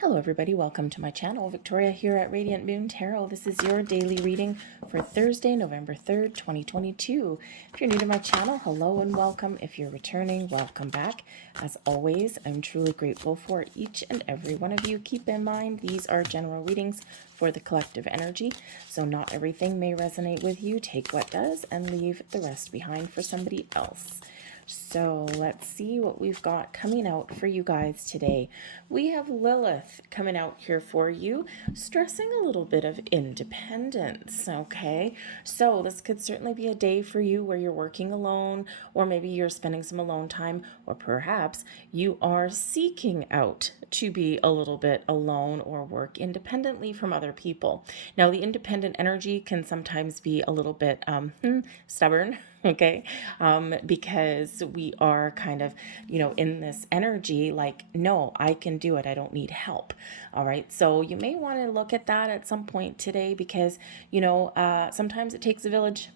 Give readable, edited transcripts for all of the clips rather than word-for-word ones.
Hello everybody, welcome to my channel. Victoria here at Radiant Moon Tarot. This is your daily reading for Thursday, November 3rd, 2022. If you're new to my channel, hello and welcome. If you're returning, welcome back. As always, I'm truly grateful for each and every one of you. Keep in mind, these are general readings for the collective energy, so not everything may resonate with you. Take what does and leave the rest behind for somebody else. So let's see what we've got coming out for you guys today. We have Lilith coming out here for you, stressing a little bit of independence, okay? So this could certainly be a day for you where you're working alone, or maybe you're spending some alone time, or perhaps you are seeking out to be a little bit alone or work independently from other people. Now, the independent energy can sometimes be a little bit stubborn, okay? Because we are kind of, in this energy like, no, I can do it. I don't need help. All right. So you may want to look at that at some point today because, sometimes it takes a village.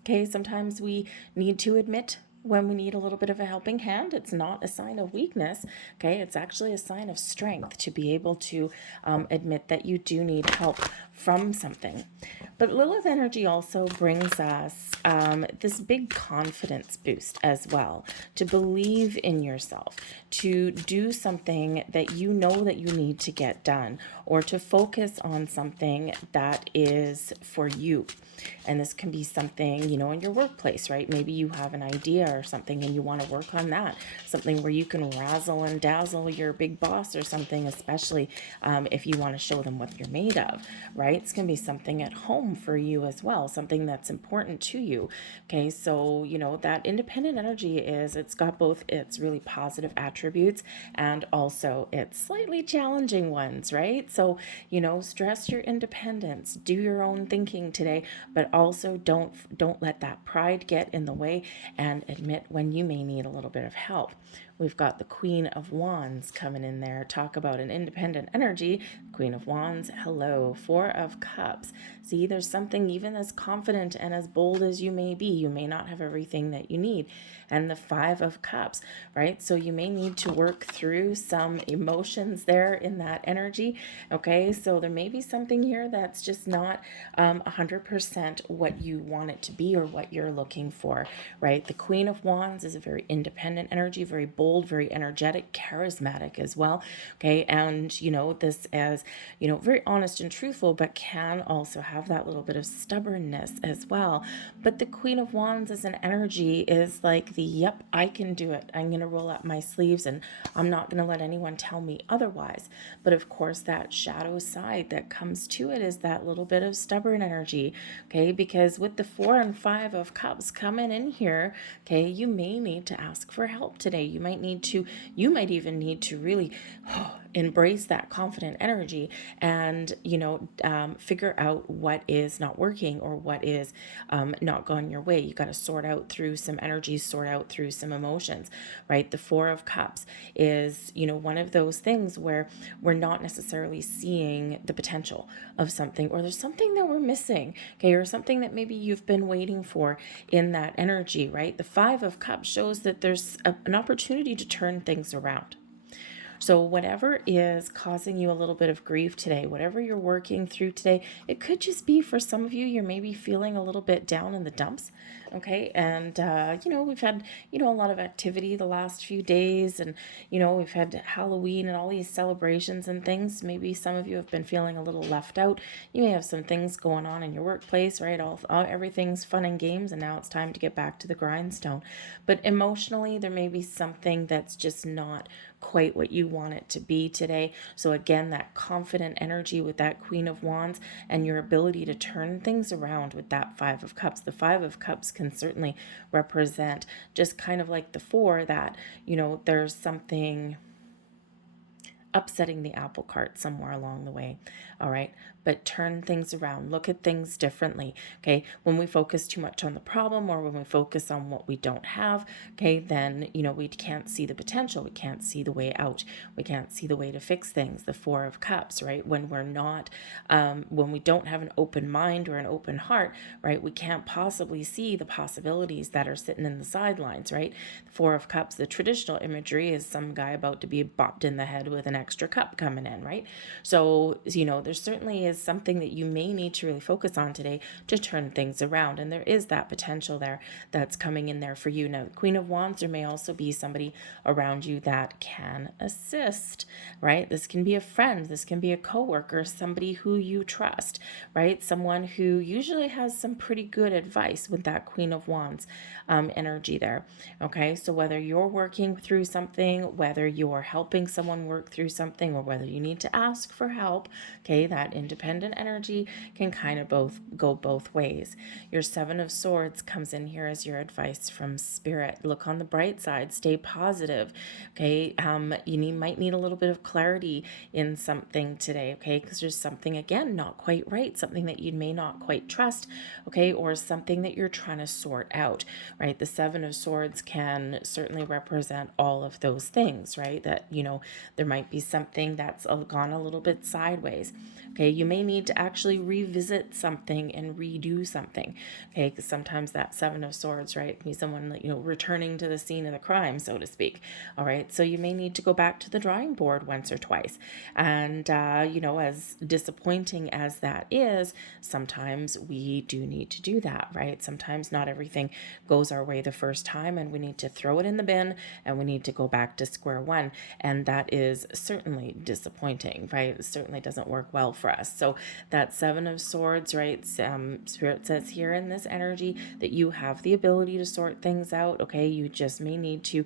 Okay. Sometimes we need to admit when we need a little bit of a helping hand. It's not a sign of weakness. Okay. It's actually a sign of strength to be able to admit that you do need help from something. But Lilith energy also brings us this big confidence boost as well, to believe in yourself, to do something that you know that you need to get done, or to focus on something that is for you. And this can be something, in your workplace, right? Maybe you have an idea or something and you want to work on that. Something where you can razzle and dazzle your big boss or something, especially if you want to show them what you're made of, right? It's going to be something at home for you as well, something that's important to you. Okay, so, that independent energy it's got both its really positive attributes and also its slightly challenging ones, right? So, stress your independence, do your own thinking today, but also don't let that pride get in the way, and admit when you may need a little bit of help. We've got the Queen of Wands coming in there. Talk about an independent energy. Queen of Wands, hello. Four of Cups. See, there's something even as confident and as bold as you may be. You may not have everything that you need. And the Five of Cups, right? So you may need to work through some emotions there in that energy. Okay, so there may be something here that's just not 100% what you want it to be or what you're looking for, right? The Queen of Wands is a very independent energy, very bold, very energetic, charismatic as well. Okay, and this as very honest and truthful, but can also have that little bit of stubbornness as well. But the Queen of Wands as an energy is like yep, I can do it. I'm going to roll up my sleeves and I'm not going to let anyone tell me otherwise. But of course, that shadow side that comes to it is that little bit of stubborn energy. Okay, because with the Four and Five of Cups coming in here, okay, you may need to ask for help today. You might even need to really embrace that confident energy and figure out what is not working or what is not going your way. You got to sort out through some energies, sort out through some emotions, right? The Four of Cups is one of those things where we're not necessarily seeing the potential of something, or there's something that we're missing, okay, or something that maybe you've been waiting for in that energy, right? The Five of Cups shows that there's an opportunity to turn things around. So whatever is causing you a little bit of grief today, whatever you're working through today, it could just be for some of you, you're maybe feeling a little bit down in the dumps. Okay. And, we've had, a lot of activity the last few days, and, we've had Halloween and all these celebrations and things. Maybe some of you have been feeling a little left out. You may have some things going on in your workplace, right? Everything's fun and games, and now it's time to get back to the grindstone. But emotionally, there may be something that's just not quite what you want it to be today. So again, that confident energy with that Queen of Wands and your ability to turn things around with that Five of Cups. The Five of Cups can certainly represent, just kind of like the Four, that, there's something upsetting the apple cart somewhere along the way. All right. But turn things around, look at things differently. Okay. When we focus too much on the problem, or when we focus on what we don't have, okay, then, we can't see the potential. We can't see the way out. We can't see the way to fix things. The Four of Cups, right? When we're not, when we don't have an open mind or an open heart, right? We can't possibly see the possibilities that are sitting in the sidelines, right? The Four of Cups, the traditional imagery is some guy about to be bopped in the head with an extra cup coming in, right? So, you know, there certainly is something that you may need to really focus on today to turn things around. And there is that potential there that's coming in there for you. Now, the Queen of Wands, there may also be somebody around you that can assist, right? This can be a friend, this can be a coworker, somebody who you trust, right? Someone who usually has some pretty good advice with that Queen of Wands energy there. Okay, so whether you're working through something, whether you're helping someone work through something, or whether you need to ask for help, okay, that independent energy can kind of go both ways. Your Seven of Swords comes in here as your advice from Spirit. Look on the bright side, stay positive. Okay, you might need a little bit of clarity in something today. Okay, because there's something again not quite right, something that you may not quite trust. Okay, or something that you're trying to sort out. Right, the Seven of Swords can certainly represent all of those things. Right, that you know there might be something that's gone a little bit sideways. Okay, you may need to actually revisit something and redo something. Okay, because sometimes that Seven of Swords, right, can be someone that, you know, returning to the scene of the crime, so to speak. All right, so you may need to go back to the drawing board once or twice. And, you know, as disappointing as that is, sometimes we do need to do that, right? Sometimes not everything goes our way the first time, and we need to throw it in the bin and we need to go back to square one. And that is certainly disappointing, right? It certainly doesn't work well for us. So that Seven of Swords, right? Spirit says here in this energy that you have the ability to sort things out. Okay, you just may need to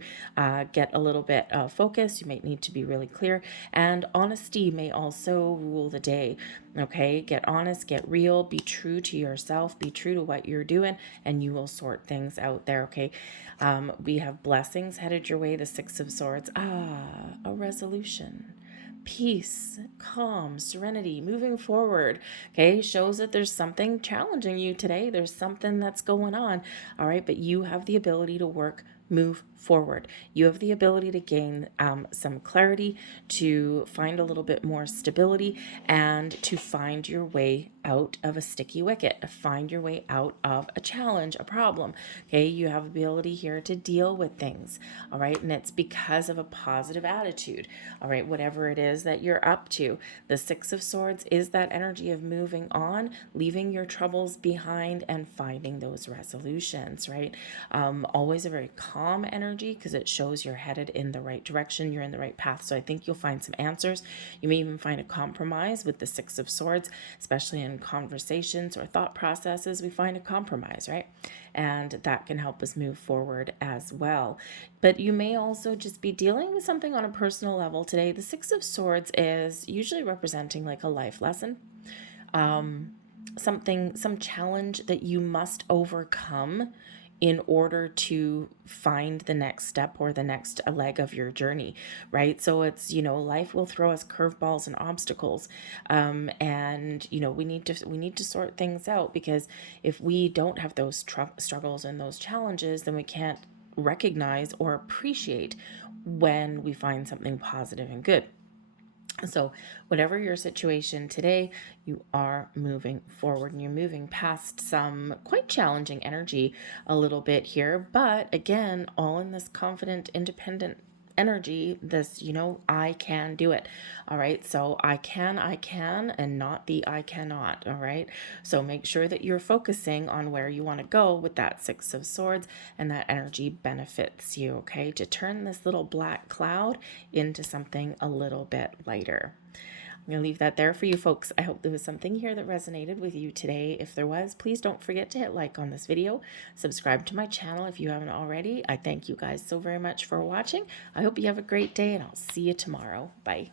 get a little bit focused. You may need to be really clear, and honesty may also rule the day. Okay, get honest, get real, be true to yourself, be true to what you're doing, and you will sort things out there. Okay, we have blessings headed your way. The Six of Swords, a resolution, peace, calm, serenity, moving forward. Okay, shows that there's something challenging you today. There's something that's going on. All right, but you have the ability to move forward. You have the ability to gain some clarity, to find a little bit more stability, and to find your way out of a sticky wicket, find your way out of a challenge, a problem. Okay, you have the ability here to deal with things. All right, and it's because of a positive attitude. All right, whatever it is that you're up to. The Six of Swords is that energy of moving on, leaving your troubles behind, and finding those resolutions, right? Always a very calm energy because it shows you're headed in the right direction, you're in the right path. So I think you'll find some answers. You may even find a compromise with the Six of Swords, especially in conversations or thought processes. We find a compromise, right? And that can help us move forward as well. But you may also just be dealing with something on a personal level today. The Six of Swords is usually representing like a life lesson, some challenge that you must overcome in order to find the next step or the next leg of your journey, right? So it's, you know, life will throw us curveballs and obstacles, and you know we need to sort things out, because if we don't have those struggles and those challenges, then we can't recognize or appreciate when we find something positive and good. So whatever your situation today, you are moving forward and you're moving past some quite challenging energy a little bit here. But again, all in this confident, independent energy, this, you know, I can do it. All right. So I can, and not the I cannot. All right. So make sure that you're focusing on where you want to go with that Six of Swords, and that energy benefits you. Okay. To turn this little black cloud into something a little bit lighter. I'm going to leave that there for you folks. I hope there was something here that resonated with you today. If there was, please don't forget to hit like on this video. Subscribe to my channel if you haven't already. I thank you guys so very much for watching. I hope you have a great day, and I'll see you tomorrow. Bye.